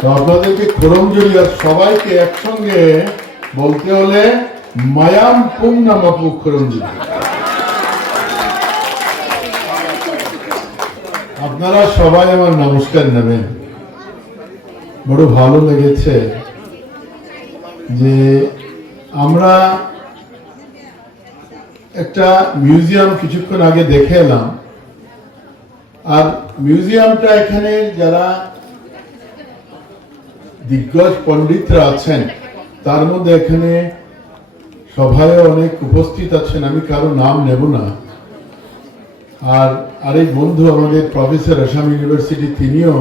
তো আপনাদেরকে খোরমজুরি আর সবাইকে একসঙ্গে বলতে হলে মায়াম পুং নামাপু খোরমজুরি। আপনারা সবাই আমার নমস্কার নেবেন। বড় ভালো লেগেছে যে আমরা একটা মিউজিয়াম কিছুক্ষণ আগে দেখে এলাম, আর মিউজিয়ামটা এখানে যারা দিগ্গজ পণ্ডিতরা আছেন তার মধ্যে এখানে সভায় অনেক উপস্থিত আছেন, আমি কারো নাম নেব না। আর আরেক বন্ধু আমাদের প্রফেসর আসাম ইউনিভার্সিটি, তিনিও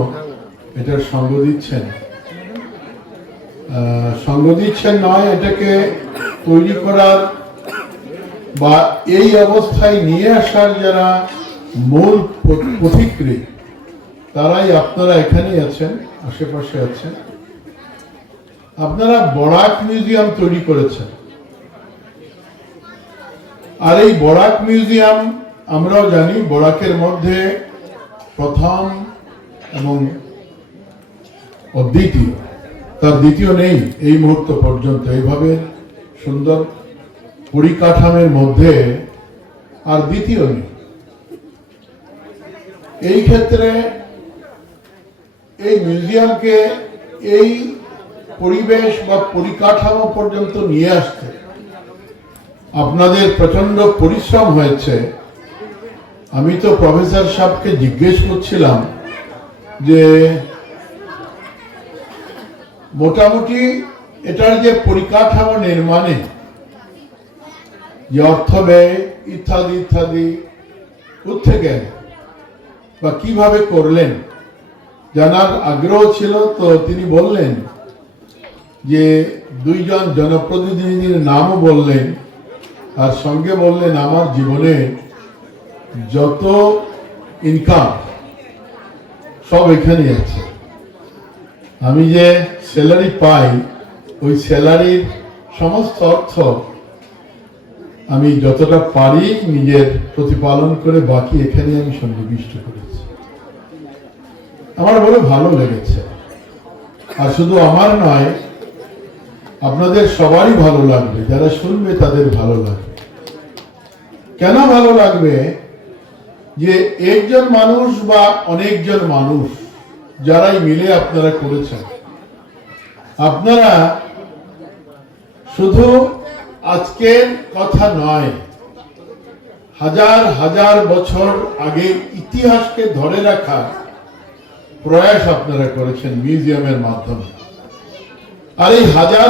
এটার সঙ্গ দিচ্ছেন নয়, এটাকে তৈরি করার বা এই অবস্থায় নিয়ে আসার যারা মূল পথিকৃৎ তারাই আপনারা এখানেই আছেন, আশেপাশে আছেন। আপনারা বরাক মিউজিয়াম তৈরি করেছেন, আর এই বরাক মিউজিয়াম আমরাও জানি বরাকের মধ্যে প্রথম এবং অদ্বিতীয়, তার দ্বিতীয় নেই এই মুহূর্ত পর্যন্ত। এইভাবে সুন্দর পরিকাঠামের মধ্যে আর দ্বিতীয় নেই। এই ক্ষেত্রে এই মিউজিয়ামকে এই পরিবেশ বা পরিকাঠামো পর্যন্ত নিয়ে আসতে আপনাদের প্রচন্ড পরিশ্রম হয়েছে। আমি তো প্রফেসর সাহেবকে জিজ্ঞেস করছিলাম যে মোটামুটি এটার যে পরিকাঠামো নির্মাণে যে অর্থ ব্যয় ইত্যাদি ইত্যাদি কোত্থেকে বা কিভাবে করলেন জানার আগ্রহ ছিল। তো তিনি বললেন যে দুইজন জনপ্রতিনিধির নামও বললেন, আর সঙ্গে বললেন আমার জীবনে যত ইনকাম সব এখানে আছে। আমি যে স্যালারি পাই ওই স্যালারির সমস্ত অর্থ আমি যতটা পারি নিজের প্রতিপালন করে বাকি এখানে আমি সন্নিবিষ্ট করেছি। আমার বড় ভালো লেগেছে, আর শুধু আমার নয়, আপনাদের সবারই ভালো লাগবে, যারা শুনবে তাদের ভালো লাগবে। কেন ভালো লাগবে? যে একজন মানুষ বা অনেকজন মানুষ যারাই মিলে আপনারা করেছেন, আপনারা শুধু আজকের কথা নয়, হাজার হাজার বছর আগে ইতিহাসকে ধরে রাখার প্রয়াস আপনারা করেছেন মিউজিয়ামের মাধ্যমে। আর এই হাজার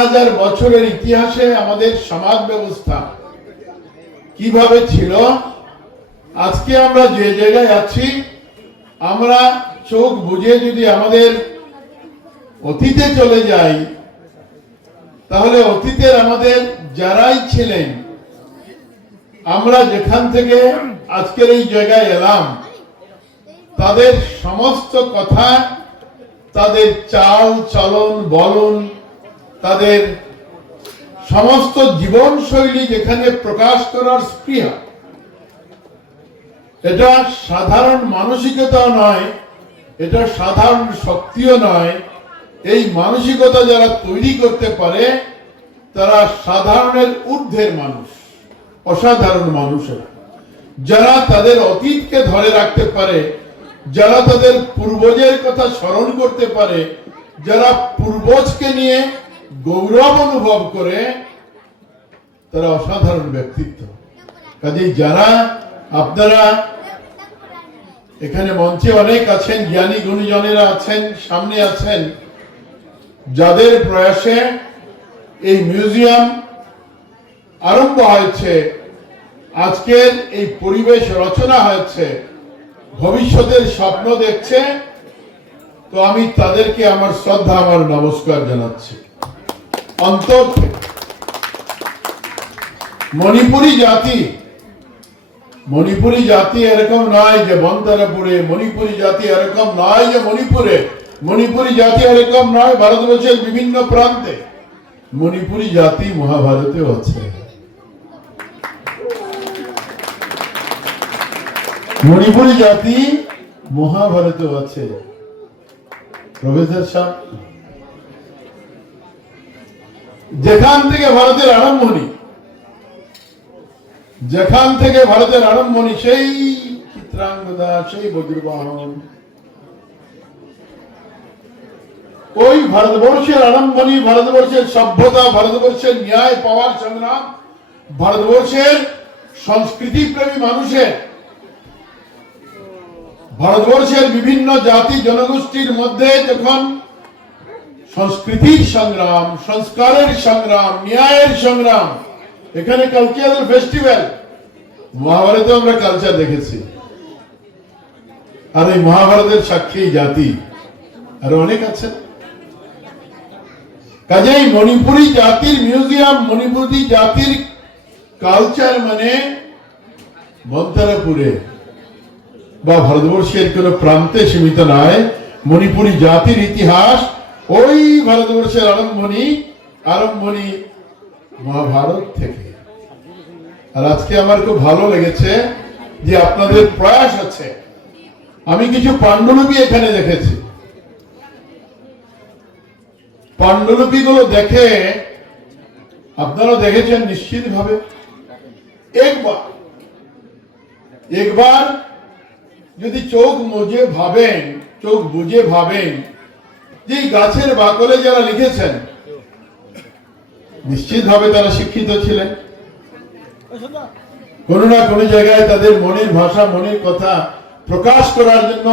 হাজার বছরের ইতিহাসে আমাদের সমাজ ব্যবস্থা কিভাবে ছিল, আজকে আমরা যে জায়গায় আছি, আমরা চোখ বুঝে যদি আমাদের অতীতে চলে যাই, তাহলে অতীতের আমাদের যারাই ছিলেন, আমরা যেখান থেকে আজকের এই জায়গায় এলাম, তাদের সমস্ত কথা, তাদের চাল চলন বলন, তাদের সমস্ত জীবনশৈলী যেখানে প্রকাশ করার স্পৃহা, এটা সাধারণ মানসিকতাও নয়, এটা সাধারণ শক্তিও নয়। এই মানসিকতা যারা তৈরি করতে পারে তারা সাধারণের ঊর্ধ্বের মানুষ, অসাধারণ মানুষেরা, যারা তাদের অতীতকে ধরে রাখতে পারে, যারা তাদের পূর্বজের কথা স্মরণ করতে পারে, যারা পূর্বজকে নিয়ে গৌরব অনুভব করে, তারা অসাধারণ ব্যক্তিত্ব। কাজেই যারা আপনারা এখানে মঞ্চে অনেক আছেন, জ্ঞানী গুণীজনেরা আছেন, সামনে আছেন, যাদের প্রয়াসে এই মিউজিয়াম আরম্ভ হয়েছে, আজকের এই পরিবেশ রচনা হয়েছে, ভবিষ্যতের স্বপ্ন দেখছে, তো আমি তাদেরকে আমার শ্রদ্ধা, আমার নমস্কার জানাচ্ছি অন্তর থেকে। মণিপুরি জাতি এরকম নয় যে বন্দরপুরে, মণিপুরি জাতি এরকম নয় যে মণিপুরে, মণিপুরি জাতি এরকম নয় ভারতবর্ষের বিভিন্ন প্রান্তে। মণিপুরি জাতি মহাভারতেও আছে, মণিপুরি জাতি মহাভারতেও আছে। প্রফেসর সাহেব, যেখান থেকে ভারতের আরম্ভণি, যেখান থেকে ভারতের আরম্ভণি, সেই চিত্রাঙ্গদা, সেই বজ্রবাহন, ওই ভারতবর্ষের আরম্ভণি, ভারতবর্ষের সভ্যতা, ভারতবর্ষের ন্যায় পাওয়ার সংগ্রাম, ভারতবর্ষের সংস্কৃতি প্রেমী মানুষের, ভারতবর্ষের বিভিন্ন জাতি জনগোষ্ঠীর মধ্যে যখন সংস্কৃতির সংগ্রাম, সংস্কারের সংগ্রাম, ন্যায়ের সংগ্রাম, এখানে কালচারাল ফেস্টিভ্যাল, মহাভারতে আমরা কালচার দেখেছি, আর এই মহাভারতের সাক্ষী জাতি আর অনেক আছে। কাজেই মণিপুরী জাতির মিউজিয়াম, মণিপুরী জাতির কালচার মানে মন্তারাপুরে বা ভারতবর্ষের কোন প্রান্তে সীমিত নয়। মণিপুরী জাতির ইতিহাস ওই ভারতবর্ষের আরম্ভণি মহাভারত থেকে। আর আজকে আমার খুব ভালো লেগেছে যে আপনাদের প্রয়াস আছে। আমি কিছু পাণ্ডুলিপি এখানে দেখেছি। পাণ্ডুলিপিগুলো দেখে আপনারা দেখেছেন নিশ্চিতভাবে। একবার যদি চোখ বুঝে ভাবেন যে গাছের বাকলে যারা লিখেছেন নিশ্চিতভাবে তারা শিক্ষিত ছিলেন। কোন না কোন জায়গায় তাদের মনের ভাষা, মনের কথা প্রকাশ করার জন্য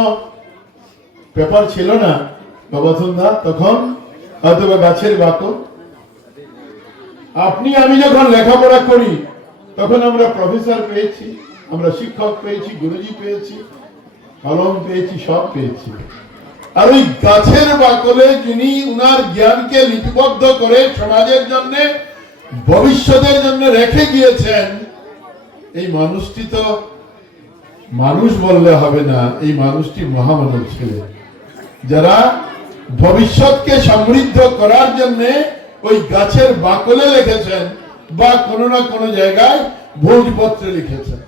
পেপার ছিল না বাবাথুন্দা, তখন হয়তো বা গাছের বাকল। আপনি আমি যখন লেখাপড়া করি তখন আমরা প্রফেসর পেয়েছি, আমরা শিক্ষক পেয়েছি, গুরুজি পেয়েছি, কলম পেয়েছি, সব পেয়েছি। আর ওই গাছের বাকলে যিনি উনার জ্ঞানকে লিপিবদ্ধ করে সমাজের জন্য, ভবিষ্যতের জন্য রেখে গিয়েছেন, এই মানুষটি তো মানুষ বললে হবে না, এই মানুষটি মহামানব ছিলেন, যারা ভবিষ্যৎকে সমৃদ্ধ করার জন্য ওই গাছের বাকলে লিখেছেন বা কোনো না কোনো জায়গায় ভোজপত্রে লিখেছেন।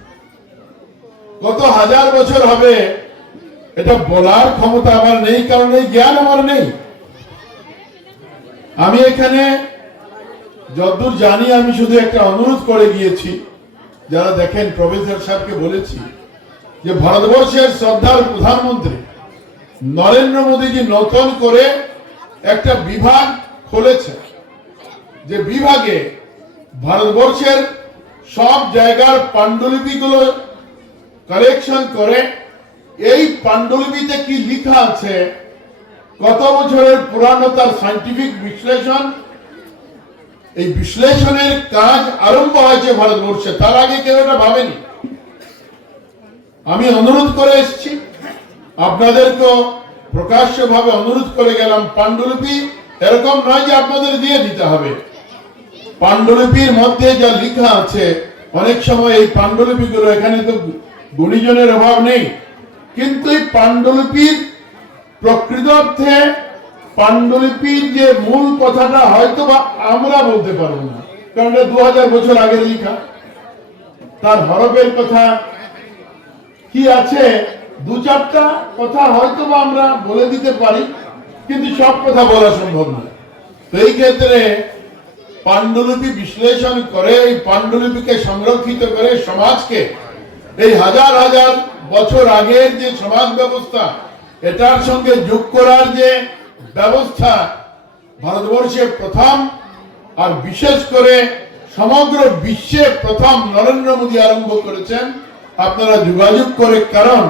কত হাজার বছর হবে এটা বলার ক্ষমতা আমার নেই, কারণ এই জ্ঞান আমার নেই। আমি এখানে যতদূর জানি আমি শুধু একটা অনুরোধ করে গিয়েছি, যারা দেখেন প্রফেসর সাহেবকে বলেছি যে ভারতবর্ষের শ্রদ্ধার প্রধানমন্ত্রী নরেন্দ্র মোদীজি নতুন করে একটা বিভাগ খুলেছে, যে বিভাগে ভারতবর্ষের সব জায়গার পাণ্ডুলিপিগুলো কালেকশন করে এই পাণ্ডুলিপিতে কি লেখা আছে, কত বছরের পুরানো, তার সায়েন্টিফিক বিশ্লেষণ, এই বিশ্লেষণের কাজ আরম্ভ হয়েছে ভারতবর্ষে। তার আগে কেউ এটা ভাবেনি। আমি অনুরোধ করে এসেছি, আপনাদেরকে প্রকাশ্যভাবে অনুরোধ করে গেলাম, পাণ্ডুলিপি এরকম নয় যে আপনাদের দিয়ে দিতে হবে। পাণ্ডুলিপির মধ্যে যা লেখা আছে, অনেক সময় এই পাণ্ডুলিপিগুলো, এখানে তো গুণীজনের অভাব নেই, কিন্তু এই পাণ্ডুলিপির প্রকৃত অর্থে পাণ্ডুলিপির যে মূল কথাটা হয়তো বা আমরা বলতে পারবো না, কারণ 2000 বছর আগের লেখা। তার হরফের কথা কি আছে, 2-4টা কথা হয়তো বা আমরা বলে দিতে পারি, কিন্তু সব কথা বলা সম্ভব না। তো এই ক্ষেত্রে পাণ্ডুলিপি বিশ্লেষণ করে, এই পাণ্ডুলিপিকে সংরক্ষিত করে সমাজকে, এই হাজার হাজার বছর আগের যে সমাজ ব্যবস্থা, এটার সঙ্গে যোগ করার যে ব্যবস্থা ভারতবর্ষে প্রথম, আর বিশেষ করে সমগ্র বিশ্বে প্রথম নরেন্দ্র মোদী আরম্ভ করেছেন। আপনারা যোগাযোগ করে, কারণ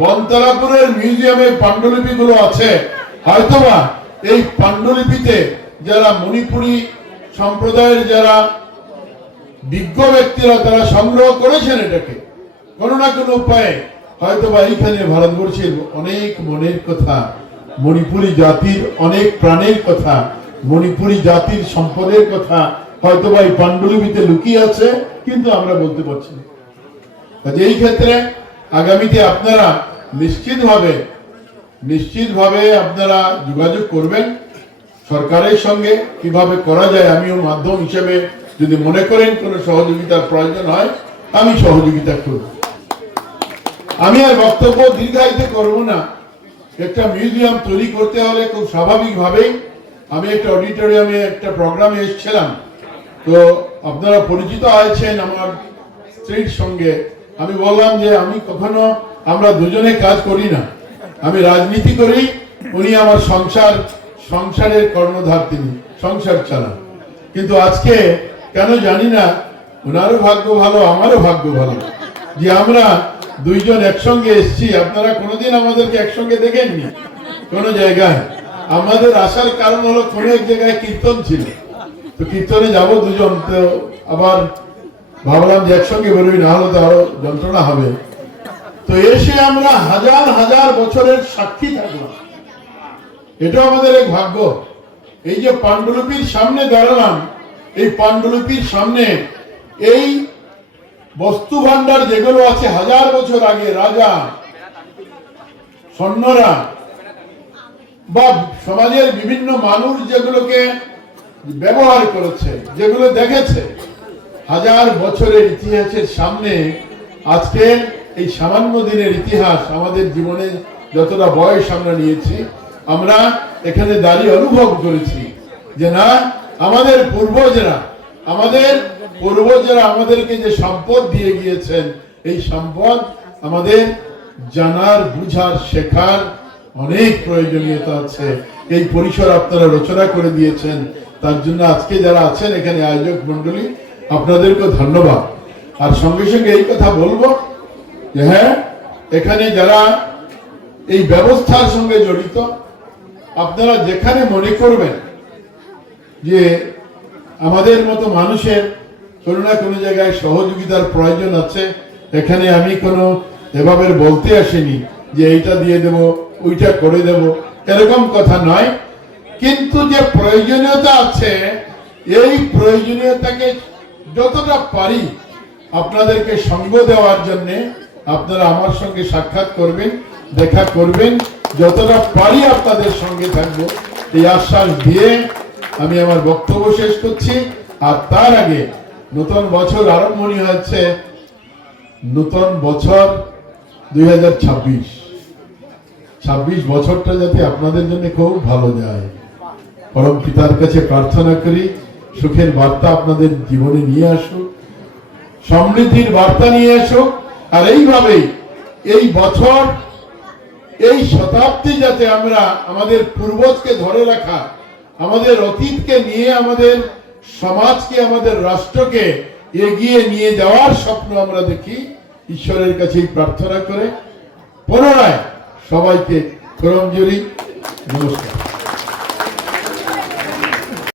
বনতারাপুরের মিউজিয়ামে পাণ্ডুলিপিগুলো আছে, হয়তোবা এই পাণ্ডুলিপিতে যারা মণিপুরী সম্প্রদায়ের যারা বিজ্ঞ ব্যক্তিরা তারা সংগ্রহ করেছেন এটাকে কোনো না কোনো উপায়ে, হয়তোবা এইখানে ভারতবর্ষের অনেক মনের কথা, মণিপুরী জাতির অনেক প্রাণের কথা, মণিপুরী জাতির সম্পদের কথা হয়তোবা এই পাণ্ডুলিপিতে লুকিয়ে আছে, কিন্তু আমরা বলতে পারছি না। এই ক্ষেত্রে আগামীতে আপনারা নিশ্চিতভাবে আপনারা যোগাযোগ করবেন সরকারের সঙ্গে, কিভাবে করা যায়। আমিও মাধ্যম হিসেবে যদি মনে করেন কোনো সহযোগিতার প্রয়োজন হয়, আমি সহযোগিতা করব। আমি আর বক্তব্য দীর্ঘায়িত করব না, একটা মিউজিয়াম তৈরি করতে হলে খুব স্বাভাবিকভাবেই আমি একটা অডিটোরিয়ামে একটা প্রোগ্রামে এসেছিলাম। তো আপনারা পরিচিত হয়েছেন আমার স্ত্রীর সঙ্গে। আমি বললাম যে আমি কখনো, আমরা দুজনে কাজ করি না, আমি রাজনীতি করি, উনি আমার সংসারের কর্ণধার, তিনি সংসার চালান। কিন্তু আজকে কেন জানি না, ওনারও ভাগ্য ভালো, আমারও ভাগ্য ভালো যে আমরা দুইজন একসঙ্গে এসেছি। আপনারা কোনোদিন আমাদেরকে একসঙ্গে দেখেননি কোনো জায়গায়। আমাদের আসার কারণ হলো কোনো এক জায়গায় কীর্তন ছিল, তো কীর্তনে যাবো দুজন, তো আবার ভাবলাম যে একসঙ্গে বেরোই, না হলে তো আরো যন্ত্রণা হবে। তো এসে আমরা হাজার হাজার বছরের সাক্ষী থাকলাম, এটাও আমাদের এক ভাগ্য। এই যে পাণ্ডুলিপির সামনে দাঁড়ালাম, এই পাণ্ডুলিপির সামনে এই বস্তু ভান্ডার যেগুলো আছে হাজার বছর আগে রাজা সৈন্যরা বা সমাজের বিভিন্ন মানুষ যেগুলোকে ব্যবহার করেছে, যেগুলো দেখেছে, হাজার বছরের ইতিহাসের সামনে আজকে এই সামান্য দিনের ইতিহাস আমাদের জীবনে যতটা বয়স আমরা নিয়েছি, আমরা এখানে দাঁড়িয়ে অনুভব করেছি যে না, আমাদের পূর্বজরা আমাদেরকে যে সম্পদ দিয়ে গিয়েছেন, এই সম্পদ আমাদের জানার, বুঝার, শেখার অনেক প্রয়োজনীয়তা আছে। এই পরিসর আপনারা রচনা করে দিয়েছেন, তার জন্য আজকে যারা আছেন এখানে আয়োজক মন্ডলী, আপনাদেরকে ধন্যবাদ। আর সঙ্গে সঙ্গে এই কথা বলবো যে হ্যাঁ, এখানে যারা এই ব্যবস্থার সঙ্গে জড়িত, আপনারা যেখানে মনে করবেন যে আমাদের মতো মানুষের কোনো না কোনো জায়গায় সহযোগিতার প্রয়োজন আছে, এখানে আমি কোনো এভাবে বলতে আসিনি যে এইটা দিয়ে দেব, ওইটা করে দেব, এরকম কথা নয়। কিন্তু যে প্রয়োজনীয়তা আছে, এই প্রয়োজনীয়তাকে যতটা পারি আপনাদেরকে সঙ্গ দেওয়ার জন্য আপনারা আমার সঙ্গে সাক্ষাৎ করবেন, দেখা করবেন, যতটা পারি আপনাদের সঙ্গে থাকবো, এই আশ্বাস দিয়ে আমি আমার বক্তব্য শেষ করছি। আর তার আগে নতুন বছর আরম্ভণী হচ্ছে, নতুন বছর 2026 বছরটা যাতে আপনাদের জন্য খুব ভালো যায়, পরম পিতার কাছে প্রার্থনা করি সুখের বার্তা আপনাদের জীবনে নিয়ে আসুক, সমৃদ্ধির বার্তা নিয়ে আসুক। আর এইভাবেই এই বছর, এই শতাব্দী যাতে আমরা আমাদের পূর্বজকে ধরে রাখা, আমাদের অতীতকে নিয়ে আমাদের সমাজকে, আমাদের রাষ্ট্রকে এগিয়ে নিয়ে যাওয়ার স্বপ্ন আমরা দেখি, ঈশ্বরের কাছে প্রার্থনা করে পুনরায় সবাইকে করমজোরি নমস্কার।